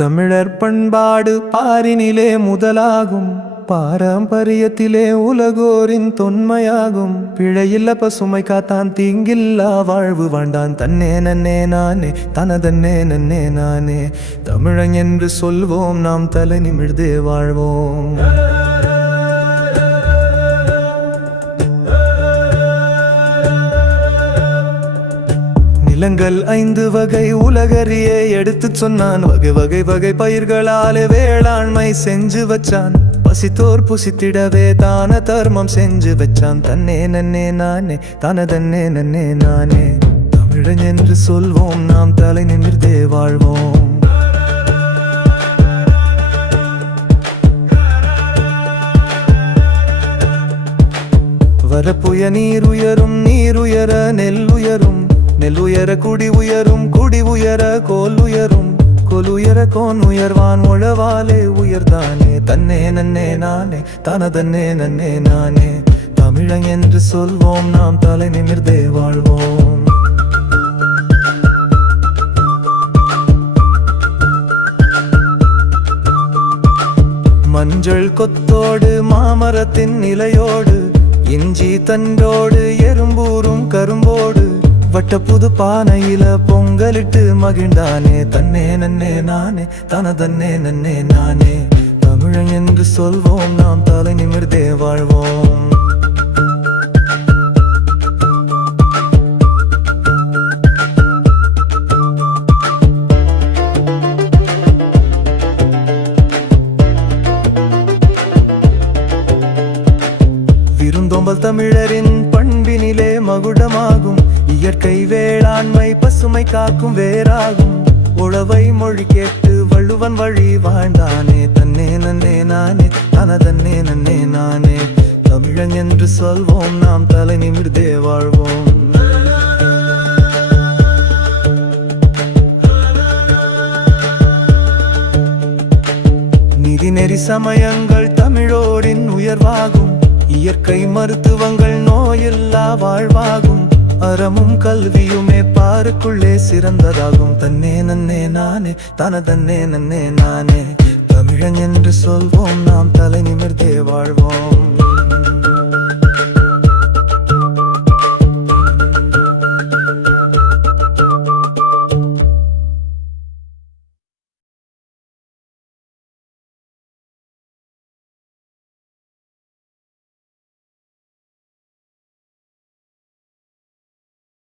தமிழர் பண்பாடு பாரினிலே முதலாகும். பாரம்பரியத்திலே உலகோரின் தொன்மையாகும். பிழையில்ல பசுமை காத்தான் தீங்கில்லா வாழ்வு வாண்டான் தன்னே நன்னே நானே தனதன்னே நன்னே நானே. தமிழன் என்று சொல்வோம் நாம் தலை நிமிழ்ந்தே வாழ்வோம். நிலங்கள் ஐந்து வகை உலகறிய எடுத்துச் சொன்னான். வகை வகை வகை பயிர்களாலே வேளாண்மை செஞ்சு வச்சான். பசித்தோர் புசித்திடவே தான தர்மம் செஞ்சு வச்சான். தன்னே நன்னே நானே தனதன்னே நன்னே நானே. தமிழன் என்று சொல்வோம் நாம் தலை நிமிர்ந்தே வாழ்வோம். வரப்புய நீர் உயரும் நீர் உயர நெல் உயரும். நெல் உயர குடி உயரும் குடி உயர கோல் உயரும். கோல் உயர கோன் உயர்வான் உழவாலே உயர்தானே தன்னே நன்னே நானே. தனதன்னே நன்னே நானே. தமிழன் என்று சொல்வோம் நாம் தலை நிமிர்ந்தே வாழ்வோம். மஞ்சள் கொத்தோடு மாமரத்தின் நிலையோடு இஞ்சி தண்டோடு எறும்பூரும் கரும்போடு வட்ட புது பானையில பொங்கலிட்டு மகிழ்ந்தானே. தன்னே நன்னே நானே தனதன்னே நன்னே நானே. தமிழன் என்று சொல்வோம் நாம் தலை நிமிர்ந்தே வாழ்வோம். விருந்தோம்பல் தமிழரின் பண்பினிலே மகுடமாகும் இயற்கை வேளாண்மை பசுமை காக்கும் வேறாகும். உழவை மொழி கேட்டு வள்ளுவன் வழி வாழ்ந்தானே. தன்னே நன்னே நானே. தனதன்னே நன்னே நானே. தமிழன் என்று சொல்வோம் நாம் தலை நிமிர்ந்தே வாழ்வோம். நிதிநெறி சமயங்கள் தமிழோரின் உயர்வாகும். இயற்கை மருத்துவங்கள் நோயில்லா வாழ்வா மரமும் கல்வியுமே பாருக்குள்ளே சிறந்ததாகும். தன்னே நன்னே நானே தன தன்னே நன்னே நானே. தமிழன் என்று சொல்வோம் நாம் தலை நிமிர்ந்தே வாழ்வோம்.